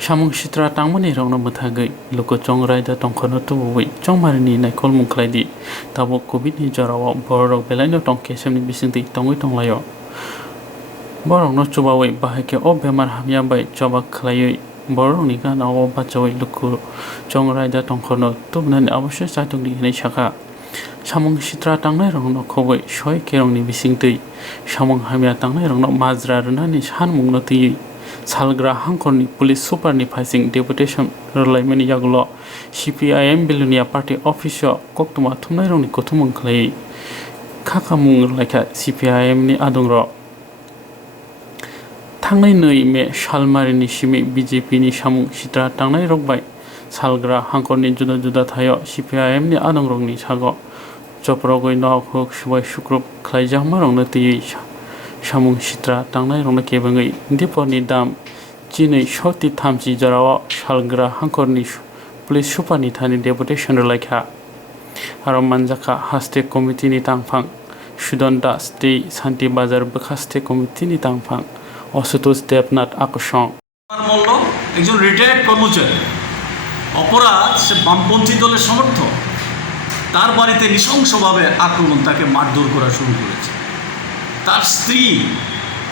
Samung sitra tangmani rongna muthagai loko chongrai da tongkhono tuwi chongmarini naikol mungkhlaidi tabo covid ni jarawa borok belaino tongke semni bisingti tongoi tonglayo borokno chubawi bahake o bemar hamya bai chobak khlaioi borokni ganao bachawai loko chongrai da tongkhono tubnani abosya chaitungni hinai saka samung sitra tangnai rongno khoboi soi kerongni bisingti samung hamya tangnai rongno majra runani sanmungno tui salgra hangkorni police superni facing deputation rolaimani yagulo CPIM Bilunia party office koktuma thumnai rongni kothumung khlai khakamung laika CPIM ni adungro thangnai nei me salmarini simi BJP ni samung sitra tangnai rokbai salgra hangkorni juda juda thayo CPIM ni adungrongni sago choprogoi nok hok subai sukrup khlaijama rongna tui samung sitra tangnai rongna kebangai diponi dam chini shoti thamchi jarawa salgra hangkorni police superni thani deputation laika aro manjaka haste committee ni tangphang sudonda stay santi bazar bkhaste committee ni tangphang অসুতোষ Debnath আকর্ষণ মল্ল একজন retired কর্মচারী অপরাধ সে বামপন্থী দলের সমর্থক তার বাড়িতে নৃশংসভাবে আক্রমণ তাকে মারধর করা শুরু করেছে তার স্ত্রী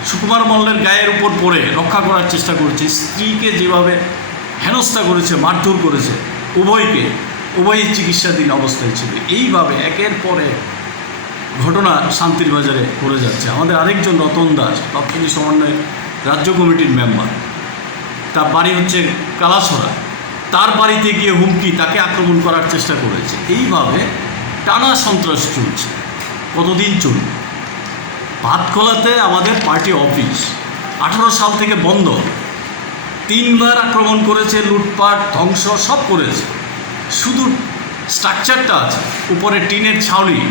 সুকুমার মল্লের গায়ের উপর পড়ে রক্ষা করার চেষ্টা করেছে স্ত্রীকে যেভাবে হেনস্থা করেছে মারধর করেছে উভয়ই চিকিৎসাধীন অবস্থায় ছিল এইভাবে একের পরে ঘটনা শান্তির বাজারে করে যাচ্ছে আমাদের আরেকজন রতন দাস তৎকালীন সমন্বয় রাজ্য কমিটির মেম্বার তার বাড়ি হচ্ছে কালাছড়া তার বাড়িতে গিয়ে হুমকি তাকে আক্রমণ করার চেষ্টা করেছে এইভাবে টানা সন্ত্রাস চলছে কতদিন চলবে ভাতখোলাতে আমাদের পার্টি অফিস 18 সাল থেকে বন্ধ 3 বার আক্রমণ করেছে লুটপাট ধ্বংস সব করেছে শুধু স্ট্রাকচারটা আছে উপরে টিনের ছাউনি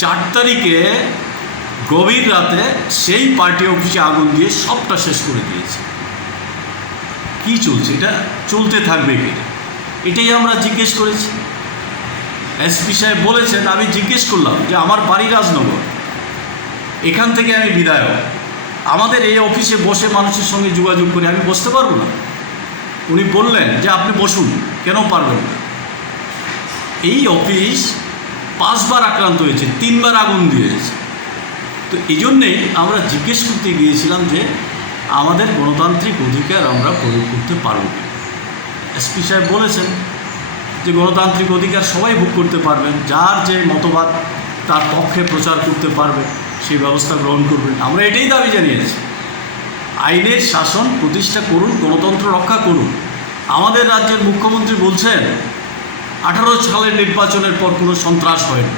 4 তারিখে গভীর রাতে সেই পার্টি অফিসে আগুন দিয়ে সবটা শেষ করে দিয়েছে কি চলছে এটা চলতে থাকবে কি এটাই আমরা জিজ্ঞেস করেছি এসপি সাহেব বলেছেন আমি জিজ্ঞেস করলাম যে আমার বাড়ি রাজনগর এখান থেকে আমি বিধায়ক আমাদের এই অফিসে বসে মানুষের সঙ্গে যোগাযোগ করে আমি বসতে পারবো না উনি বললেন যে আপনি বসুন কেন পারবেন না এই অফিস 5 বার আক্রান্ত হয়েছে 3 বার আগুন দিয়েছে তো এই জন্যেই আমরা জিজ্ঞেস করতে গিয়েছিলাম যে আমাদের গণতান্ত্রিক অধিকার আমরা প্রয়োগ করতে পারব এসপি সাহেব বলেছেন যে গণতান্ত্রিক অধিকার সবাই ভোগ করতে পারবেন যার যে মতবাদ তার পক্ষে প্রচার করতে পারবে সেই ব্যবস্থা গ্রহণ করবেন আমরা এটাই দাবি জানিয়েছি আইনের শাসন প্রতিষ্ঠা করুন গণতন্ত্র রক্ষা করুন আমাদের রাজ্যের মুখ্যমন্ত্রী বলছেন 18 সালের নির্বাচনের পর কোনো সন্ত্রাস হয়নি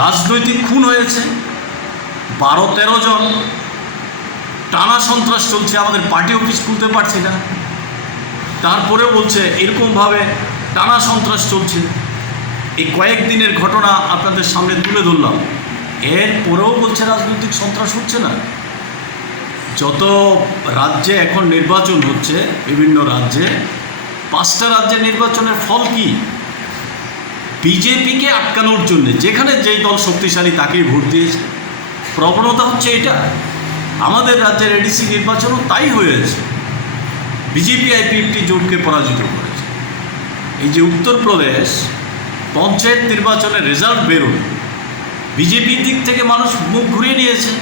রাজনৈতিক খুন হয়েছে 12-13 জন টানা সন্ত্রাস চলছে আমাদের পার্টি অফিস খুলতে পারছি না তারপরেও বলছে এরকমভাবে টানা সন্ত্রাস চলছে এই কয়েকদিনের ঘটনা আপনাদের সামনে তুলে ধরলাম এরপরেও বলছে রাজনৈতিক সন্ত্রাস হচ্ছে না যত রাজ্যে এখন নির্বাচন হচ্ছে বিভিন্ন রাজ্যে 5টা রাজ্যের নির্বাচনের ফল কি বিজেপিকে আটকানোর জন্য যেখানে যেই দল শক্তিশালী তাকেই ভোট দিয়েছে প্রবণতা হচ্ছে এটা আমাদের রাজ্যের এডিসি নির্বাচনও তাই হয়েছে বিজেপি আই-50 জোটকে পরাজিত করেছে এই যে উত্তরপ্রদেশ পঞ্চায়েত নির্বাচনের রেজাল্ট বেরোল বিজেপির দিক থেকে মানুষ মুখ ঘুরিয়ে নিয়েছে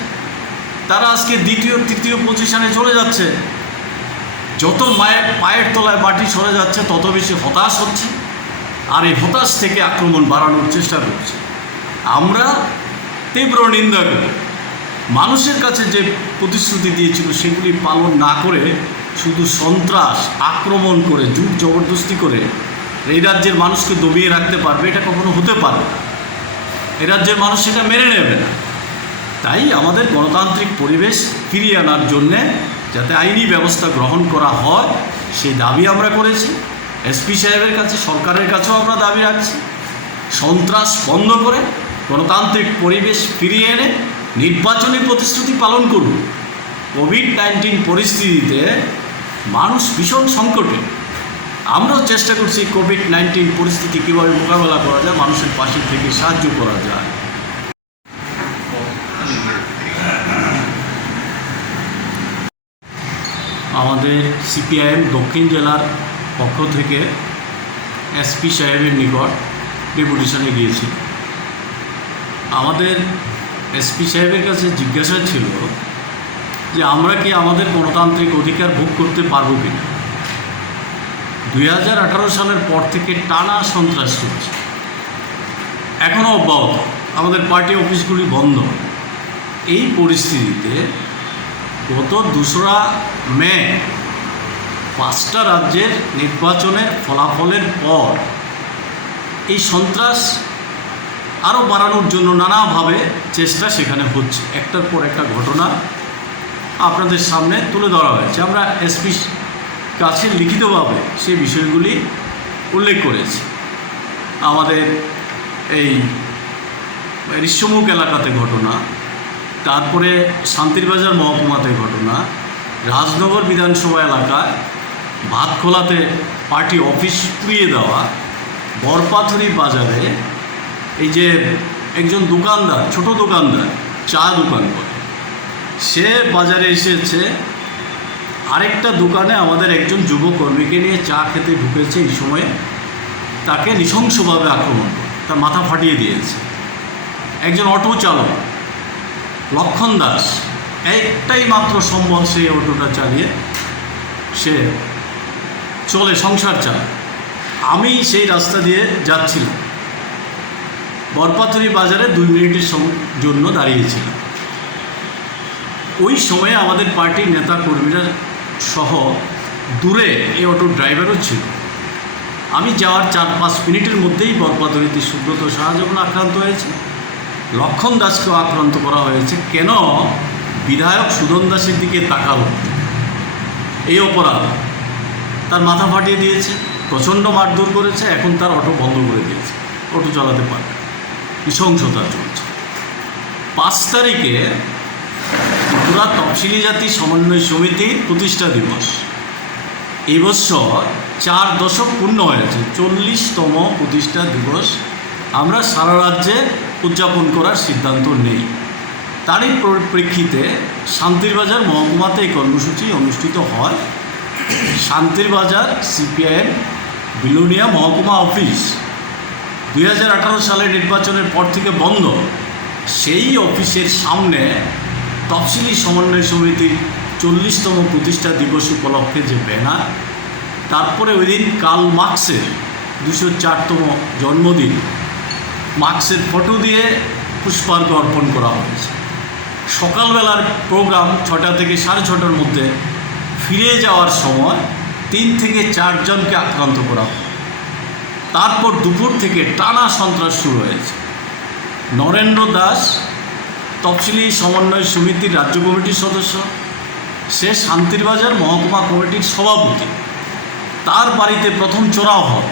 তারা আজকে দ্বিতীয় তৃতীয় পজিশনে চলে যাচ্ছে যত পায়ের তলায় মাটি সরে যাচ্ছে তত বেশি হতাশ হচ্ছে আর এই হতাশ থেকে আক্রমণ বাড়ানোর চেষ্টা করছে আমরা তীব্র নিন্দা করি মানুষের কাছে যে প্রতিশ্রুতি দিয়েছিল সেগুলি পালন না করে শুধু সন্ত্রাস আক্রমণ করে জোর জবরদস্তি করে এই রাজ্যের মানুষকে দবিয়ে রাখতে পারবে এটা কখনো হতে পারবে না এই রাজ্যের মানুষ সেটা মেনে নেবে না তাই আমাদের গণতান্ত্রিক পরিবেশ ফিরিয়ে আনার জন্যে যাতে আইনি ব্যবস্থা গ্রহণ করা হয় সেই দাবি আমরা করেছি এসপি সাহেবের কাছে সরকারের কাছেও আমরা দাবি রাখছি সন্ত্রাস বন্ধ করে গণতান্ত্রিক পরিবেশ ফিরিয়ে এনে নির্বাচনী প্রতিশ্রুতি পালন করুন কোভিড-19 পরিস্থিতিতে মানুষ ভীষণ সংকটে আমরাও চেষ্টা করছি কোভিড-19 পরিস্থিতি কীভাবে মোকাবেলা করা যায় মানুষের পাশে থেকে সাহায্য করা যায় আমাদের সিপিআইএম দক্ষিণ জেলার পক্ষ থেকে এসপি সাহেবের নিকট ডেপুটেশনে গিয়েছি। আমাদের এসপি সাহেবের কাছে জিজ্ঞাসা ছিল যে আমরা কি আমাদের গণতান্ত্রিক অধিকার ভোগ করতে পারবো কিনা। 2018 সালের পর থেকে টানা সন্ত্রাস চলছে, এখনও অব্যাহত, আমাদের পার্টি অফিসগুলি বন্ধ। এই পরিস্থিতিতে গত 2রা মে 5টা রাজ্যের নির্বাচনের ফলাফলের পর এই সন্ত্রাস আরও বাড়ানোর জন্য নানাভাবে চেষ্টা সেখানে হচ্ছে। একটার পর একটা ঘটনা আপনাদের সামনে তুলে ধরা হয়েছে। আমরা এসপি কাছে লিখিতভাবে সেই বিষয়গুলি উল্লেখ করেছি। আমাদের এই ঋষ্যমুখ এলাকাতে ঘটনা, তারপরে শান্তিরবাজার মহকুমাতে ঘটনা, রাজনগর বিধানসভা এলাকায় ভাতখোলাতে পার্টি অফিস পুড়িয়ে দেওয়া, বরপাথুরি বাজারে এই যে একজন দোকানদার, ছোট দোকানদার, চা দোকান করে, সে বাজারে এসেছে, আরেকটা দোকানে আমাদের একজন যুবকর্মীকে নিয়ে চা খেতে ঢুকেছে, এই সময়ে তাকে নৃশংসভাবে আক্রমণ করে তার মাথা ফাটিয়ে দিয়েছে। একজন অটো চালক লক্ষণ দাস, একটাই মাত্র সম্বল, সেই অটোটা চালিয়ে সে চলে, সংসার চালায়। আমি সেই রাস্তা দিয়ে যাচ্ছিলাম, বরপাথুরি বাজারে 2 মিনিটের জন্য দাঁড়িয়েছিলাম। ওই সময়ে আমাদের পার্টির নেতা কর্মীরা সহ দূরে এই অটো ড্রাইভারও ছিল। আমি যাওয়ার 4-5 মিনিটের মধ্যেই বরপাথুরিতে সুব্রত সাহা যখন আক্রান্ত হয়েছে, লক্ষণ দাসকেও আক্রান্ত করা হয়েছে। কেন? বিধায়ক সুদন দাসের দিকে তাকালো, এই অপরাধ। তার মাথা ফাটিয়ে দিয়েছে, প্রচণ্ড মারধর করেছে, এখন তার অটো বন্ধ করে দিয়েছে, অটো চালাতে পারে। নৃশংসতা চলছে। 5 তারিখে ত্রিপুরা তফসিলি জাতি সমন্বয় সমিতি প্রতিষ্ঠা দিবস। এই বছর 4 দশক পূর্ণ হয়েছে, 40তম প্রতিষ্ঠা দিবস আমরা সারা রাজ্যে উদযাপন করার সিদ্ধান্ত নেই। তারই পরিপ্রেক্ষিতে শান্তিরবাজার মহকুমাতে এই কর্মসূচি অনুষ্ঠিত হয়। শান্তিরবাজার সিপিআইএম বিলোনিয়া মহকুমা অফিস 2018 সালের নির্বাচনের পর থেকে বন্ধ। সেই অফিসের সামনে তফসিলি সমন্বয় সমিতির 40তম প্রতিষ্ঠা দিবস উপলক্ষে যে ব্যানার, তারপরে ওই দিন কার্ল মার্কসের 204তম জন্মদিন, মার্কসের ফটো দিয়ে পুষ্পার্ঘ্য অর্পণ করা হয়েছে। সকালবেলার প্রোগ্রাম 6টা থেকে 6:30টার মধ্যে ফিরে যাওয়ার সময় 3 থেকে 4 জনকে আক্রান্ত করা হয়। তারপর দুপুর থেকে টানা সন্ত্রাস শুরু হয়েছে। নরেন্দ্র দাস তফসিলি সমন্বয় সমিতির রাজ্য কমিটির সদস্য, সে শান্তিরবাজার মহকুমা কমিটির সভাপতি। তার বাড়িতে প্রথম চোরাও হয়,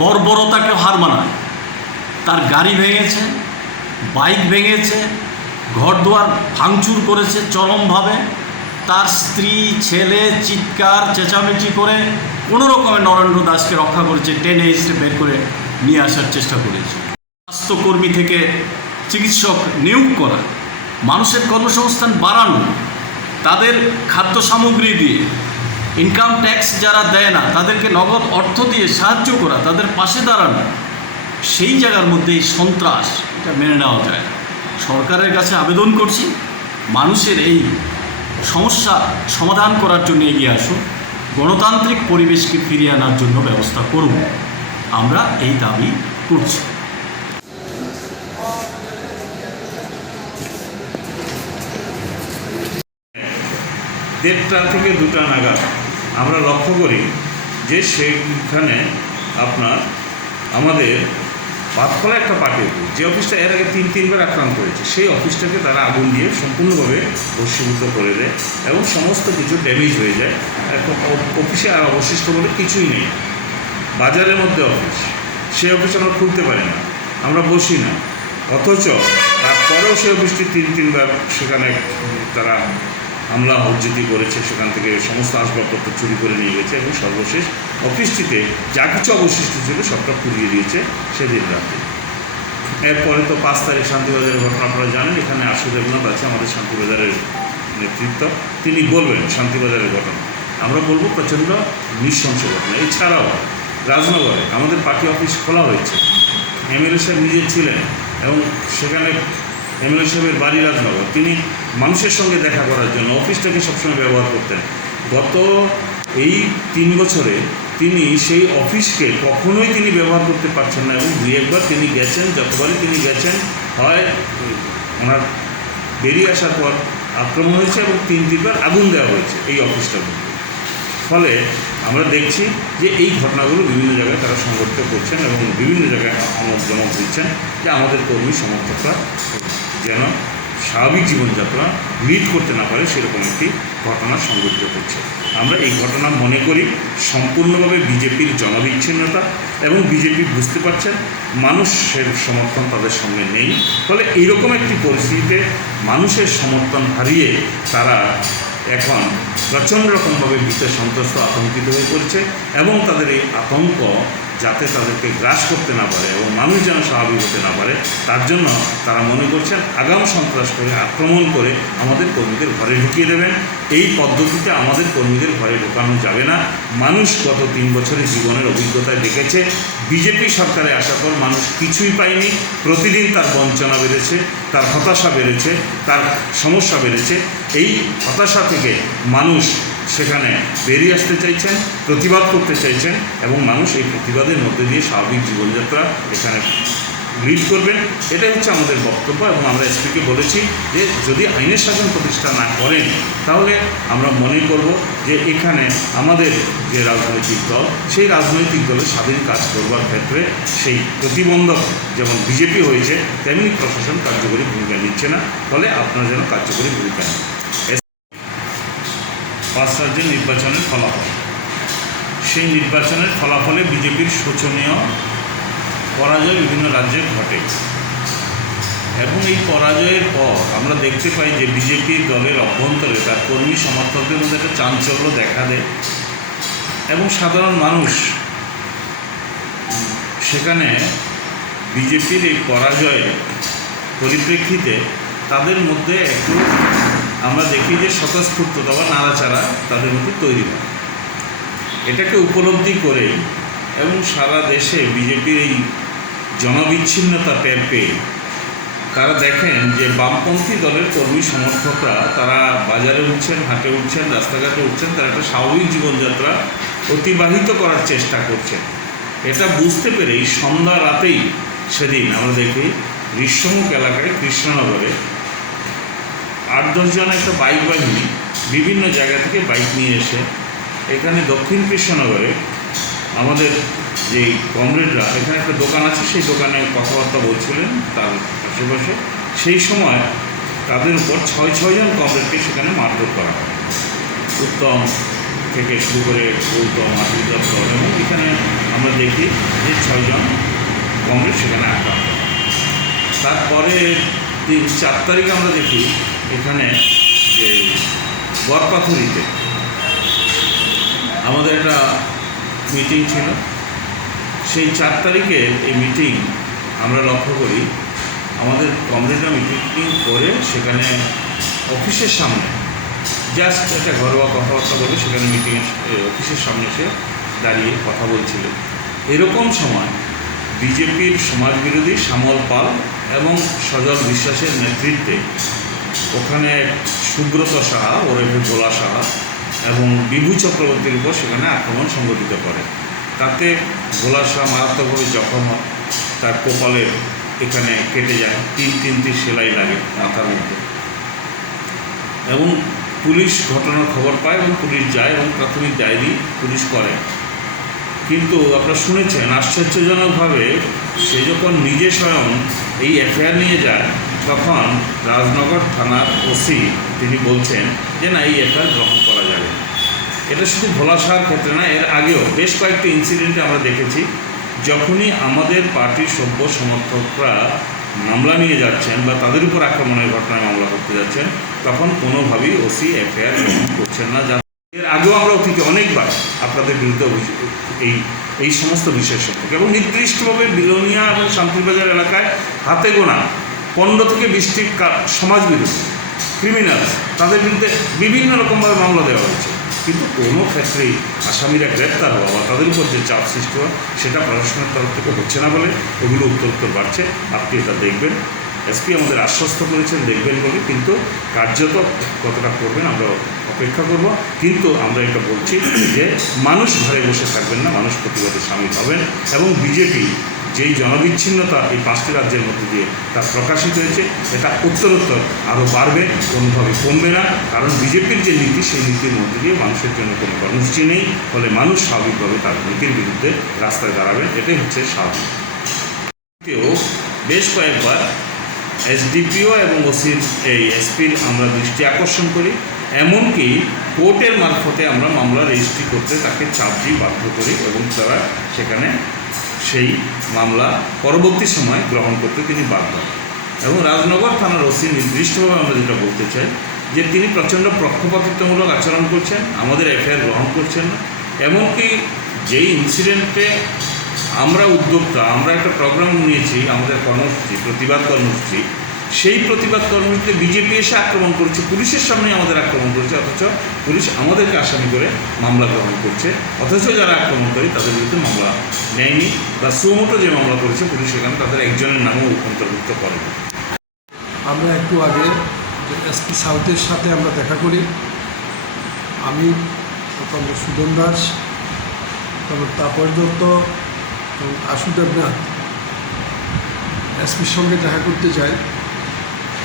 বর্বরতাকে হার মানায়। তার গাড়ি ভেঙেছে, বাইক ভেঙেছে, ঘরদুয়ার ভাঙচুর করেছে চরমভাবে। তার স্ত্রী ছেলে চিৎকার চেঁচামেচি করে কোনো রকমে নরেন্দ্র দাসকে রক্ষা করেছে, টেনে হিসেবে বের করে নিয়ে আসার চেষ্টা করেছে। স্বাস্থ্যকর্মী থেকে চিকিৎসক নিয়োগ করা, মানুষের কর্মসংস্থান বাড়ানো, তাদের খাদ্য সামগ্রী দিয়ে, ইনকাম ট্যাক্স যারা দেয় না তাদেরকে নগদ অর্থ দিয়ে সাহায্য করা, তাদের পাশে দাঁড়ানো, সেই জায়গার মধ্যে এই সন্ত্রাস, এটা মেনে নেওয়া যায় না। সরকারের কাছে আবেদন করছি, মানুষের এই সমস্যা সমাধান করার জন্য এগিয়ে আসুন, গণতান্ত্রিক পরিবেশকে ফিরিয়ে আনার জন্য ব্যবস্থা করুন। আমরা এই দাবি করছি। 1:30 থেকে 2টা নাগাদ আমরা লক্ষ্য করি যে সেইখানে আপনার আমাদের ভাতখোলা একটা পার্টি অফিস, যে অফিসটা এর আগে 3-3বার আক্রান্ত হয়েছে, সেই অফিসটাকে তারা আগুন দিয়ে সম্পূর্ণভাবে ভস্মীভূত করে দেয় এবং সমস্ত কিছু ড্যামেজ হয়ে যায়। এখন অফিসে আর অবশিষ্ট বলে কিছুই নেই। বাজারের মধ্যে অফিস, সেই অফিস আমরা খুলতে পারি না, আমরা বসি না, অথচ তারপরেও সেই অফিসটি 3-3বার সেখানে তারা হামলা হুজ্জতি করেছে, সেখান থেকে সমস্ত আসবাবপত্র চুরি করে নিয়ে গেছে এবং সর্বশেষ অফিসটিতে যা কিছু অবশিষ্ট ছিল সবটা পুড়িয়ে দিয়েছে সেদিন রাতে। এরপরে তো 5 তারিখ শান্তিবাজারের ঘটনা আপনারা জানেন। এখানে আশু দেবনাথ আছে, আমাদের শান্তিবাজারের নেতৃত্ব, তিনি বলবেন শান্তিবাজারের ঘটনা। আমরা বলবো প্রচণ্ড নৃশংস ঘটনা। এছাড়াও রাজনগরে আমাদের পার্টি অফিস খোলা হয়েছে, এমএলএ সাহেব নিজে ছিলেন এবং সেখানে এমএলএ সাহেবের বাড়ি রাজনগর, তিনি মানুষের সঙ্গে দেখা করার জন্য অফিসটাকে সবসময় ব্যবহার করতেন। গত এই 3 বছরে তিনি সেই অফিসকে কখনোই তিনি ব্যবহার করতে পারছেন না এবং 2-1বার তিনি গেছেন, যতবারই তিনি গেছেন হয় ওনার বেরিয়ে আসার পর আক্রমণ হয়েছে এবং 3-3বার আগুন দেওয়া হয়েছে এই অফিসটার মধ্যে। ফলে আমরা দেখছি যে এই ঘটনাগুলো বিভিন্ন জায়গায় তারা সংঘটিত করছেন এবং বিভিন্ন জায়গায় আমোদ জমক দিচ্ছেন যে আমাদের কর্মী সমর্থকরা যেন স্বাভাবিক জীবনযাত্রা লিড করতে না পারে সেরকম একটি ঘটনা সংঘটিত করছে। আমরা এই ঘটনা মনে করি সম্পূর্ণভাবে বিজেপির জনবিচ্ছিন্নতা এবং বিজেপি বুঝতে পারছেন মানুষের সমর্থন তাদের সঙ্গে নেই। ফলে এইরকম একটি পরিস্থিতিতে মানুষের সমর্থন হারিয়ে তারা এখন প্রচণ্ড রকমভাবে ভীত সন্ত্রস্ত আতঙ্কিত হয়ে পড়েছে এবং তাদের এই আতঙ্ক যাতে তাদেরকে গ্রাস করতে না পারে এবং মানুষ যেন স্বাভাবিক হতে না পারে তার জন্য তারা মনে করছেন আগাম সন্ত্রাস করে আক্রমণ করে আমাদের কর্মীদের ঘরে ঢুকিয়ে দেবেন। এই পদ্ধতিতে আমাদের কর্মীদের ঘরে ঢোকানো যাবে না। মানুষ গত 3 বছরের জীবনের অভিজ্ঞতায় দেখেছে বিজেপি সরকারে আসার পর মানুষ কিছুই পায়নি, প্রতিদিন তার বঞ্চনা বেড়েছে, তার হতাশা বেড়েছে, তার সমস্যা বেড়েছে। এই হতাশা থেকে মানুষ সেখানে বেরিয়ে আসতে চাইছেন, প্রতিবাদ করতে চাইছেন এবং মানুষ এই প্রতিবাদের মধ্যে দিয়ে স্বাভাবিক জীবনযাত্রা এখানে লিড করবেন। এটাই হচ্ছে আমাদের বক্তব্য এবং আমরা এসপিকে বলেছি যে যদি আইনের শাসন প্রতিষ্ঠা না করেন তাহলে আমরা মনে করব যে এখানে আমাদের যে রাজনৈতিক দল সেই রাজনৈতিক দলের স্বাধীন কাজ করবার ক্ষেত্রে সেই প্রতিবন্ধক যেমন বিজেপি হয়েছে তেমনি প্রশাসন কার্যকরী ভূমিকা নিচ্ছে না। ফলে আপনারা যেন কার্যকরী ভূমিকা নেন। 5 রাজ্যের নির্বাচনের ফলাফল, সেই নির্বাচনের ফলাফলে বিজেপির শোচনীয় পরাজয় বিভিন্ন রাজ্যে ঘটে এবং এই পরাজয়ের পর আমরা দেখতে পাই যে বিজেপি দলের অভ্যন্তরে তার কর্মী সমর্থকদের মধ্যে একটা চাঞ্চল্য দেখা দেয় এবং সাধারণ মানুষ সেখানে বিজেপির এই পরাজয়ের পরিপ্রেক্ষিতে তাদের মধ্যে একটু আমরা দেখি যে স্বতঃস্ফূর্ততা বা নাড়াচাড়া তাদের মধ্যে তৈরি হয়। এটাকে উপলব্ধি করে এবং সারা দেশে বিজেপির এই জনবিচ্ছিন্নতা টের পেয়ে তারা দেখেন যে বামপন্থী দলের কর্মী সমর্থকরা তারা বাজারে উঠছেন, হাটে উঠছেন, রাস্তাঘাটে উঠছেন, তারা একটা স্বাভাবিক জীবনযাত্রা অতিবাহিত করার চেষ্টা করছেন। এটা বুঝতে পেরেই সন্ধ্যা রাতেই সেদিন আমরা দেখি ঋষ্যমুখ এলাকায় কৃষ্ণনগরে 8-10 জন একটা বাইক বাহিনী বিভিন্ন জায়গা থেকে বাইক নিয়ে এসে এখানে দক্ষিণ কৃষ্ণনগরে আমাদের যেই কমরেডরা এখানে একটা দোকান আছে সেই দোকানে কথাবার্তা বলছিলেন তার আশেপাশে, সেই সময় তাদের উপর 6 জন কমরেডকে সেখানে মারধর করা হয়। উত্তম থেকে শুরু করে গৌতম, আশিস দত্ত এবং এখানে আমরা দেখি যে 6 জন কমরেড সেখানে আক্রান্ত। তারপরে 4 তারিখে আমরা দেখি এখানে যে বরপাথুরিতে আমাদের একটা মিটিং ছিল, সেই 4 তারিখের এই মিটিং আমরা লক্ষ্য করি আমাদের কমরেডরা মিটিং করে সেখানে অফিসের সামনে জাস্ট একটা ঘরোয়া কথাবার্তা বলে সেখানে অফিসের সামনে এসে দাঁড়িয়ে কথা বলছিলেন। এরকম সময় বিজেপির সমাজবিরোধী শ্যামল পাল এবং সজল বিশ্বাসের নেতৃত্বে ওখানে সুব্রত সাহা ওরফে ভোলা সাহা এবং বিভু চক্রবর্তীর উপর সেখানে আক্রমণ সংঘটিত করে। তাতে ভোলা সাহা মারাত্মকভাবে জখম হয়, তার কপালের এখানে কেটে যায়, 3-3টি সেলাই লাগে মাথার মধ্যে এবং পুলিশ ঘটনার খবর পায় এবং পুলিশ যায় এবং প্রাথমিক ডায়েরি পুলিশ করে। কিন্তু আপনারা শুনেছেন আশ্চর্যজনকভাবে সে যখন নিজে স্বয়ং এই এফআইআর নিয়ে যায় তখন রাজনগর থানার ওসি তিনি বলছেন যে না, এই এফআইআর গ্রহণ করা যাবে। এটা শুধু ভোলা সাহার ক্ষেত্রে না, এর আগেও বেশ কয়েকটি ইনসিডেন্টে আমরা দেখেছি যখনই আমাদের পার্টির সভ্য সমর্থকরা মামলা নিয়ে যাচ্ছেন বা তাদের উপর আক্রমণের ঘটনায় মামলা করতে যাচ্ছেন তখন কোনোভাবেই ওসি এফআইআর গ্রহণ করছেন না। এর আগেও আমরা অতীতে অনেকবার আপনাদের বিরুদ্ধে অভিযোগ এই সমস্ত বিষয় সম্পর্কে এবং নির্দিষ্টভাবে বিলোনিয়া এবং শান্তিবাজার এলাকায় হাতে গোনা 15 থেকে 20টি সমাজ বিরোধী ক্রিমিনালস, তাদের বিরুদ্ধে বিভিন্ন রকমভাবে মামলা দেওয়া হয়েছে, কিন্তু কোনো ক্ষেত্রেই আসামিরা গ্রেপ্তার হওয়া বা তাদের উপর যে চাপ সৃষ্টি হওয়া সেটা প্রশাসনের তরফ থেকে হচ্ছে না বলে ওগুলো উত্তর বাড়ছে। আপনি এটা দেখবেন, এসপি আমাদের আশ্বস্ত করেছেন দেখবেন বলে, কিন্তু কার্যত কতটা করবেন আমরা অপেক্ষা করব। কিন্তু আমরা এটা বলছি যে মানুষ ঘরে বসে থাকবেন না, মানুষ প্রতিবাদে সামিল হবেন এবং বিজেপি যেই জনবিচ্ছিন্নতা এই 5টি রাজ্যের মধ্যে দিয়ে তা প্রকাশিত হয়েছে, এটা উত্তরোত্তর আরও বাড়বে, কোনোভাবে কমবে না। কারণ বিজেপির যে নীতি সেই নীতির মধ্যে দিয়ে মানুষের জন্য কোনো কর্মসূচি নেই, ফলে মানুষ স্বাভাবিকভাবে তার নীতির বিরুদ্ধে রাস্তায় দাঁড়াবেন, এটাই হচ্ছে স্বাভাবিক। বেশ কয়েকবার এসডিপিও এবং ওসির এই এসপির আমরা দৃষ্টি আকর্ষণ করি, এমনকি কোর্টের মারফতে আমরা মামলা রেজিস্ট্রি করতে তাকে চাপ দিয়ে বাধ্য করি এবং তারা সেখানে সেই মামলা পরবর্তী সময় গ্রহণ করতে তিনি বাধ্য হন। এবং রাজনগর থানার ওসি নির্দিষ্টভাবে আমরা যেটা বলতে চাই যে তিনি প্রচণ্ড পক্ষপাতিত্বমূলক আচরণ করছেন, আমাদের এফআইআর গ্রহণ করছেন না। এমনকি যেই ইনসিডেন্টে আমরা উদ্যোক্তা, আমরা একটা প্রোগ্রাম নিয়েছি, আমাদের কর্মসূচি প্রতিবাদ কর্মসূচি, সেই প্রতিবাদ কর্মসূচিতে বিজেপি এসে আক্রমণ করছে, পুলিশের সামনে আমাদের আক্রমণ করছে, অথচ পুলিশ আমাদেরকে আসামি করে মামলা গ্রহণ করছে, অথচ যারা আক্রমণ করে তাদের বিরুদ্ধে মামলা নেয়নি বা সুমোটো যে মামলা করেছে পুলিশ সেখানে তাদের একজনের নামও অন্তর্ভুক্ত করেনি। আমরা একটু আগে এসপি সাউথের সাথে আমরা দেখা করি, আমি তারপর সুদন দাস, তারপর তাপসদত্ত এবং আশু দেবনাথ এসপির সঙ্গে দেখা করতে যাই।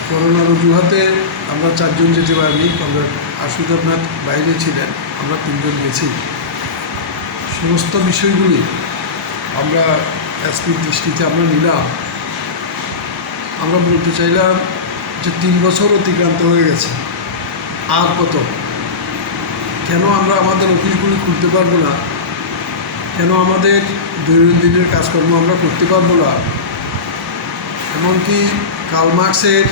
করোনার অজুহাতে আমরা 4 জন যেতে পারিনি, আমরা আশু দেবনাথ বাইরে ছিলেন, আমরা 3 জন গেছি। সমস্ত বিষয়গুলি আমরা এসপির দৃষ্টিতে আমরা নিলাম। আমরা বলতে চাইলাম যে 3 বছর অতিক্রান্ত হয়ে গেছে, আর কত? কেন আমরা আমাদের অফিসগুলি খুলতে পারবো না? কেন আমাদের দৈনন্দিনের কাজকর্ম আমরা করতে পারবো না? এমনকি কার্ল মার্কসের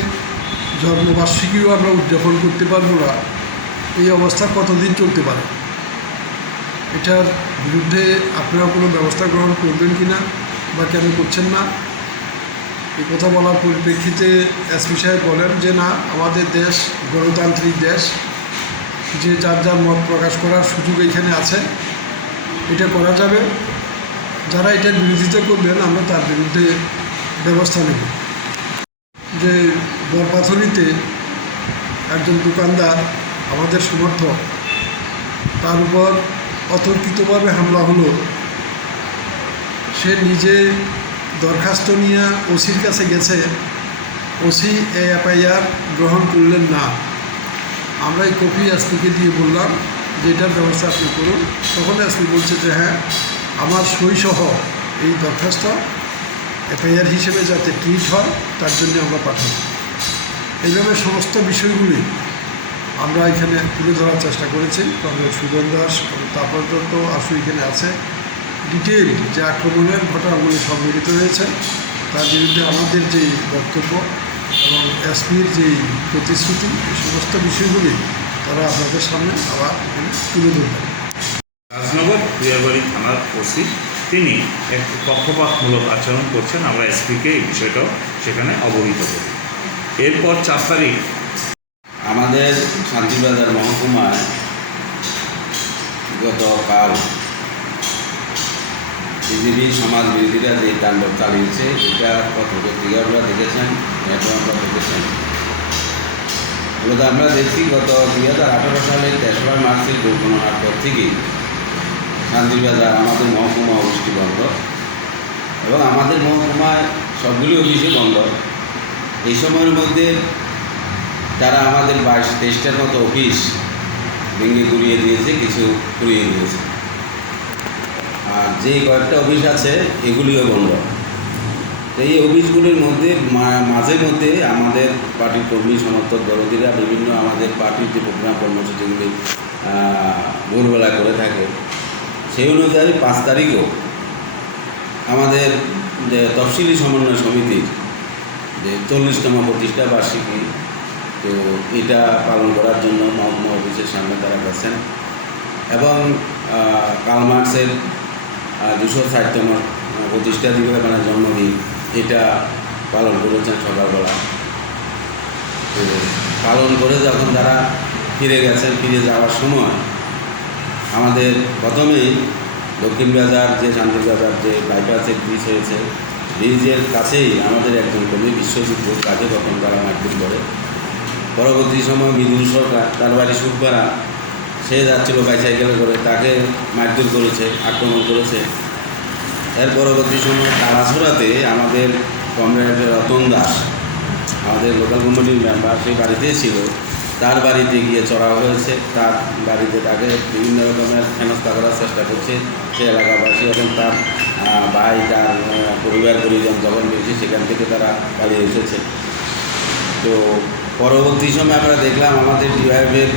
জন্মবার্ষিকীও আমরা উদযাপন করতে পারবো না। এই অবস্থা কতদিন চলতে পারে? এটার বিরুদ্ধে আপনারা কোনো ব্যবস্থা গ্রহণ করবেন কি না বা কেন করছেন না? এই কথা বলার পরিপ্রেক্ষিতে এসপি সাহেব বলেন যে না, আমাদের দেশ গণতান্ত্রিক দেশ, যে যার যার মত প্রকাশ করার সুযোগ এইখানে আছে, এটা করা যাবে। যারা এটার বিরোধিতা করবেন আমরা তার বিরুদ্ধে ব্যবস্থা নেব। যে বরপাথরিতে একজন দোকানদার আমাদের সমর্থক, তার উপর অতর্কিতভাবে হামলা হলো। সে নিজে দরখাস্ত নিয়ে ওসির কাছে গেছে, ওসি এফআইআর গ্রহণ করলেন না। আমরা এই কপি এসপিকে দিয়ে বললাম যে এটার ব্যবস্থা আপনি করুন। তখন এসপি বলছে যে হ্যাঁ, আমার সইসহ এই দরখাস্ত এফআইআর হিসেবে যাতে ট্রিট হয় তার জন্য আমরা পাঠাবো। এইভাবে সমস্ত বিষয়গুলি আমরা এখানে তুলে ধরার চেষ্টা করেছি। কংগ্রেস সুদন দাস, তাপসদত্ত, আশু এখানে আছে। ডিটেল যে আক্রমণের ঘটনাগুলি সংঘটিত হয়েছে তার বিরুদ্ধে আমাদের যে বক্তব্য এবং এসপির যে প্রতিশ্রুতি, এই সমস্ত বিষয়গুলি তারা আপনাদের সামনে আবার এখানে তুলে ধরবেন। রাজনগর কুইয়াবাড়ি থানার ওসি তিনি একটু পক্ষপাতমূলক আচরণ করছেন, আমরা এসপিকে এই বিষয়টাও সেখানে অবহিত করি। এরপর 4 তারিখ আমাদের শান্তিবাজার মহকুমায় গতকাল বিজেপি সমাজ বিরোধীরা যে তাণ্ডব চালিয়েছে, এটা পত্রিকাগুলো দেখেছেন, আপনারা দেখেছেন। মূলত আমরা দেখছি গত 2018 সালের 3রা মার্চের দুর্ঘটনার পর থেকেই শান্তিবাজার আমাদের মহকুমা অফিসটি বন্ধ এবং আমাদের মহকুমায় সবগুলি অফিসই বন্ধ। এই সময়ের মধ্যে তারা আমাদের 22-23টার মতো অফিস ভেঙে গুড়িয়ে দিয়েছে, কিছু পুড়িয়ে দিয়েছে। আর যে কয়েকটা অফিস আছে এগুলিও বন্ধ। তো এই অফিসগুলির মধ্যে মাঝে মধ্যে আমাদের পার্টির কর্মী সমর্থক দরদিরা বিভিন্ন আমাদের পার্টির যে প্রোগ্রাম কর্মসূচিগুলি ভোরবেলা করে থাকে, সেই অনুযায়ী 5 তারিখও আমাদের যে তফসিলি সমন্বয় সমিতির যে 40তম প্রতিষ্ঠা বার্ষিকী, তো এটা পালন করার জন্য মহকুমা অফিসের সামনে তারা গেছেন এবং কার্ল মার্কসের 260তম প্রতিষ্ঠা দিবস মানে জন্মদিন, এটা পালন করেছেন সকালবেলা। তো পালন করে যখন তারা ফিরে গেছেন, ফিরে যাওয়ার সময় আমাদের প্রথমেই দক্ষিণ বাজার যে শান্তি বাজার যে বাইপাসের ব্রিজ হয়েছে, ব্রিজের কাছেই আমাদের একজন কর্মী বিশ্বজিৎ ঘোষ, তাকে তখন তারা মারধর করে। পরবর্তী সময় মৃদুল সরকার, তার বাড়ি সুখপাড়া, সে যাচ্ছিল বাইসাইকেলে করে, তাকে মারধর করেছে, আক্রমণ করেছে। এর পরবর্তী সময় তারাছড়াতে আমাদের কমরেড রতন দাস, আমাদের লোকাল কমিটির মেম্বার, সেই বাড়িতেই ছিল, তার বাড়িতে গিয়ে চড়া হয়েছে। তার বাড়িতে তাকে বিভিন্ন রকমের হেনস্থা করার চেষ্টা করছে সে এলাকাবাসী এবং তার ভাই, তার পরিবার পরিজন যখন বেশি সেখান থেকে তারা পালিয়ে এসেছে। তো পরবর্তী সময় আমরা দেখলাম আমাদের ডিওয়াইফের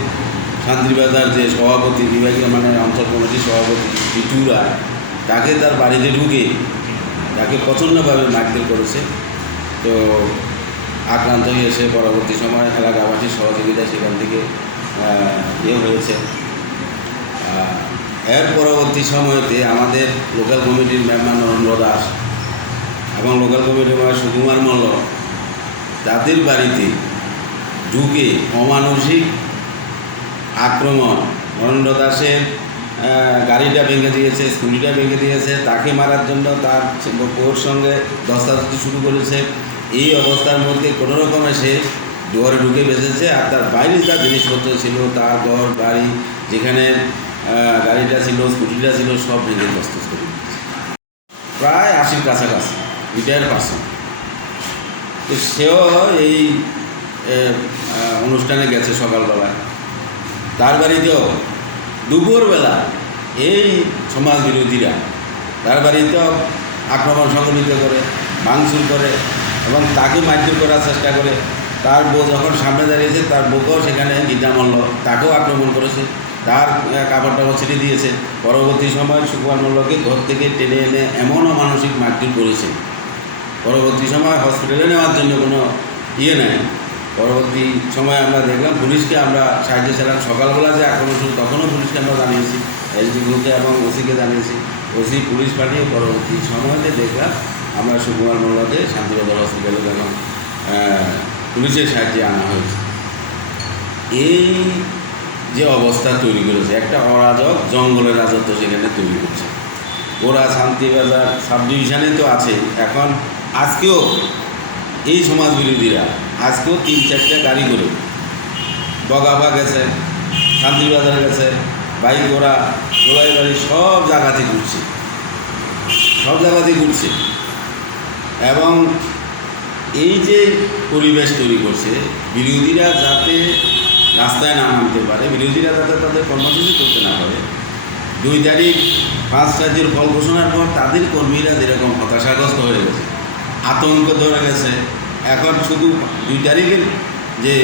শান্তিবাজার যে সভাপতি, বিভাগীয় মানে অঞ্চল কমিটির সভাপতি বিটু রায়, তাকে তার বাড়িতে ঢুকে তাকে প্রচণ্ডভাবে মারধর করেছে। তো আক্রান্ত হয়ে এসে পরবর্তী সময় এলাকাবাসীর সহযোগিতা সেখান থেকে হয়েছে। এর পরবর্তী সময়তে আমাদের লোকাল কমিটির মেম্বার নরেন্দ্র দাস এবং লোকাল কমিটির মেম্বার সুকুমার মল্ল, তাদের বাড়িতে ঢুকে অমানসিক আক্রমণ, নরেন্দ্র দাসের গাড়িটা ভেঙে দিয়েছে, স্কুটিটা ভেঙে দিয়েছে, তাকে মারার জন্য তার বউর সঙ্গে ধস্তাধস্তি শুরু করেছে। এই অবস্থার মধ্যে কোনো রকমে সে ঘরে ঢুকে বেঁচেছে। আর তার বাইরে যা জিনিসপত্র ছিল, তার ঘর বাড়ি, যেখানে গাড়িটা ছিল, স্কুটিটা ছিল, সব ভেঙে তছনছ করে দিয়েছে। প্রায় 80-র কাছাকাছি রিটায়ার্ড পার্সন। তো সেও এই অনুষ্ঠানে গেছে সকালবেলায়, তার বাড়িতেও দুপুরবেলা এই সমাজ বিরোধীরা তার বাড়িতেও আক্রমণ সংঘটিত করে, ভাঙচুর করে এবং তাকে মারধর করার চেষ্টা করে। তার বউ যখন সামনে দাঁড়িয়েছে, তার বউকেও সেখানে গীতা মল্ল, তাকেও আক্রমণ করেছে, তার কাপড় টাপড় ছিঁড়ে দিয়েছে। পরবর্তী সময় সুকুমার মল্লকে ঘর থেকে টেনে এনে এমনও মানসিক মারধর করেছে, পরবর্তী সময় হসপিটালে নেওয়ার জন্য কোনো নেই। পরবর্তী সময় আমরা দেখলাম পুলিশকে আমরা সাহায্য ছিলাম। সকালবেলা যে আক্রমণ শুরু, তখনও পুলিশকে আমরা জানিয়েছি, এসডিগুলোকে এবং ওসিকে জানিয়েছি। ওসি পুলিশ পাঠিয়ে পরবর্তী সময়তে দেখলাম আমরা সুকুমার মল্লকে শান্তিবাজার হসপিটালে যখন পুলিশের সাহায্যে আনা হয়েছে। এই যে অবস্থা তৈরি করেছে, একটা অরাজক জঙ্গলের রাজত্ব সেখানে তৈরি করছে। ওরা শান্তিবাজার সাব ডিভিশনে তো আছে, এখন আজকেও এই সমাজ বিরোধীরা আজকেও 3-4টা গাড়ি করে বগাবা গেছে, শান্তিবাজার গেছে, বাইক ওরা বাড়ি সব জায়গাতে ঘুরছে, সব জায়গাতেই ঘুরছে। এবং এই যে পরিবেশ তৈরি করছে, বিরোধীরা যাতে রাস্তায় না নামতে পারে, বিরোধীরা যাতে তাদের কর্মসূচি করতে না পারে। 2 তারিখ 5 রাজ্যের ফল ঘোষণার পর তাদের কর্মীরা যেরকম হতাশাগ্রস্ত হয়ে গেছে, আতঙ্ক ধরে গেছে। এখন শুধু 2 তারিখের যে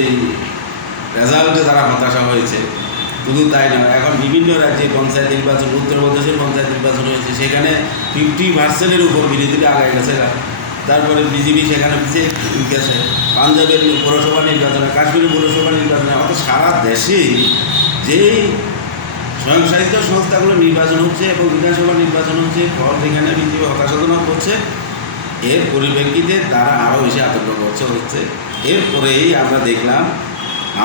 রেজাল্টে তারা হতাশা হয়েছে, শুধু তাই নয়, এখন বিভিন্ন রাজ্যে পঞ্চায়েত নির্বাচন, উত্তরপ্রদেশের পঞ্চায়েত নির্বাচন হয়েছে, সেখানে 50% উপর বিরোধীরা আগায় গেছে। তারপরে বিজেপি সেখানে পিছিয়ে গেছে। পাঞ্জাবের পৌরসভা নির্বাচনে, কাশ্মীরের পৌরসভা নির্বাচনে, অর্থাৎ সারা দেশেই যেই স্বয়ংশাসিত সংস্থাগুলো নির্বাচন হচ্ছে এবং বিধানসভা নির্বাচন হচ্ছে, ফল যেখানে বিজেপি হতাশাজনক করছে, এর পরিপ্রেক্ষিতে তারা আরও বেশি আতঙ্কগ্রস্ত হচ্ছে। এরপরেই আমরা দেখলাম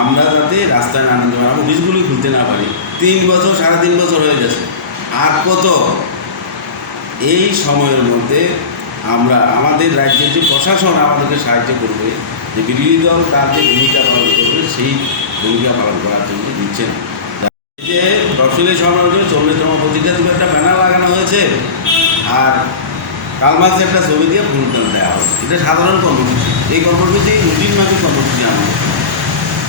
আমরা যাতে রাস্তায় না নামতে পারি, অফিসগুলি খুলতে না পারি। 3 বছর 3.5 বছর হয়ে গেছে। আর কত এই সময়ের মধ্যে আমরা আমাদের রাজ্যের যে প্রশাসন আমাদেরকে সাহায্য করবে, যে বিরোধী দল তার যে ভূমিকা পালন করবে, সেই ভূমিকা পালন করার জন্য দিচ্ছে না। যে তফসিলি সমাবেশে 40তম প্রতিজ্ঞা দিবসে একটা ব্যানার লাগানো হয়েছে, আর কালমার্ক্স একটা ছবি দিয়ে ফুলদান দেওয়া হয়েছে। এটা সাধারণ কর্মসূচি। এই কর্মসূচি রুটিন মাফিক কর্মসূচি আমাদের,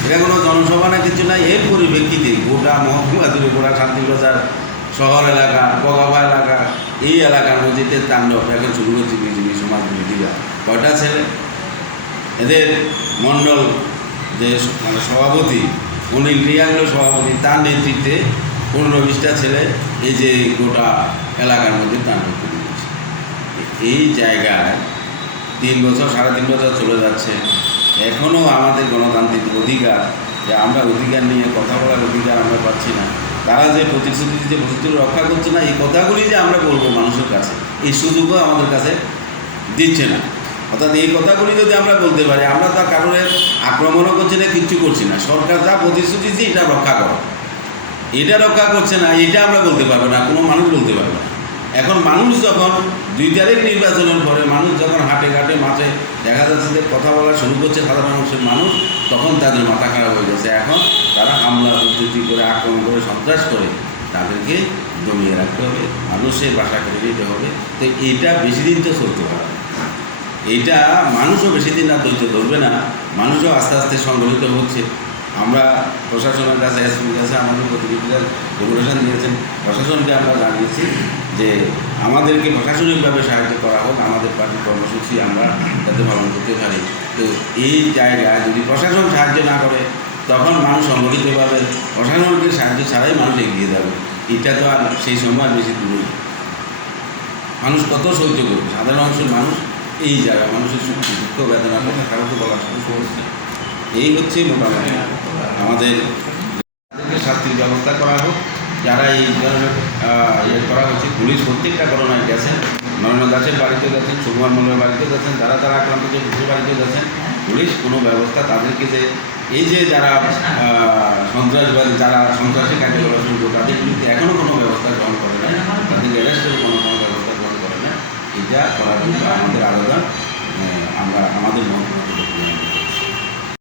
এটা কোনো জনসভা না কিছু নাই। এর পরিপ্রেক্ষিতে গোটা মহকুমা জুড়ে, গোটা শান্তিবাজার শহর এলাকা, বগাবা এলাকা, এই এলাকার মধ্যে তাণ্ডব এখন শুরু হচ্ছে বিজেপি সমাজ বিরোধীরা। কয়টা ছেলে, এদের মণ্ডল যে মানে সভাপতি অনিল রিয়াংলো সভাপতি, তার নেতৃত্বে 15-20টা ছেলে এই যে গোটা এলাকার মধ্যে তাণ্ডব শুরু করছে। এই জায়গায় 3 বছর 3.5 বছর চলে যাচ্ছে, এখনও আমাদের গণতান্ত্রিক অধিকার, যে আমরা অধিকার নিয়ে কথা বলার অধিকার আমরা পাচ্ছি না। তারা যে প্রতিশ্রুতি যে প্রতিশ্রুতি রক্ষা করছে না, এই কথাগুলি যে আমরা বলবো মানুষের কাছে, এই সুযোগও আমাদের কাছে দিচ্ছে না। অর্থাৎ এই কথাগুলি যদি আমরা বলতে পারি, আমরা তো কারণের আক্রমণও করছি না, কিচ্ছু করছি না, সরকার যা প্রতিশ্রুতি দিচ্ছে এটা রক্ষা করো, এটা রক্ষা করছে না, এটা আমরা বলতে পারবো না, কোনো মানুষ বলতে পারবে না। এখন মানুষ যখন 2 তারিখ নির্বাচনের পরে মানুষ যখন হাটে ঘাটে মাঠে দেখা যাচ্ছে যে কথা বলা শুরু করছে সাধারণ মানুষের মানুষ, তখন তাদের মাথা খারাপ হয়ে গেছে। এখন তারা হামলা উদ্ধৃতি করে আক্রমণ করে সন্ত্রাস করে তাদেরকে দমিয়ে রাখতে হবে, মানুষের বাসা করে দিতে হবে। তো এইটা বেশি দিন তো চলতে পারে, এইটা মানুষও বেশি দিন আর ধৈর্য ধরবে না, মানুষও আস্তে আস্তে সংগঠিত হচ্ছে। আমরা প্রশাসনের কাছে এসপির কাছে আমাদের প্রতিনিধিরা রেগুলেশন দিয়েছেন, প্রশাসনকে আমরা জানিয়েছি যে আমাদেরকে প্রশাসনিকভাবে সাহায্য করা হোক, আমাদের পার্টির কর্মসূচি আমরা যাতে পালন করতে পারি। তো এই জায়গায় যদি প্রশাসন সাহায্য না করে তখন মানুষ সংগঠিতভাবে প্রশাসনকে সাহায্য ছাড়াই মানুষ এগিয়ে যাবে। এটা তো আর সেই সময় বেশি দূরে, মানুষ কত সহ্য করবে, সাধারণ মানুষের মানুষ এই জায়গায় মানুষের সুখ দুঃখ বেদনা কথা কারো তো বলা শুরু করছে। এই হচ্ছে মোটামুটি আমাদের শাস্তির ব্যবস্থা করা হোক, যারা এই ধরনের ইয়ে করা হচ্ছে। পুলিশ প্রত্যেকটা ঘটনায় গেছেন, নরেন্দ্র দাসের বাড়িতে গেছেন, সুকুমার মন্ডলের বাড়িতে গেছেন, যারা তারা আক্রান্ত হচ্ছে দুটোর বাড়িতে গেছেন। পুলিশ কোনো ব্যবস্থা তাদেরকে যে এই যে যারা সন্ত্রাসবাদী, যারা সন্ত্রাসী কার্যকলাপ শুরু করে তাদের বিরুদ্ধে এখনও কোনো ব্যবস্থা গ্রহণ করে না, তাদেরকে অ্যারেস্টের কোনো ব্যবস্থা গ্রহণ করে না। এটা করার জন্য আমাদের আবেদন আমরা আমাদের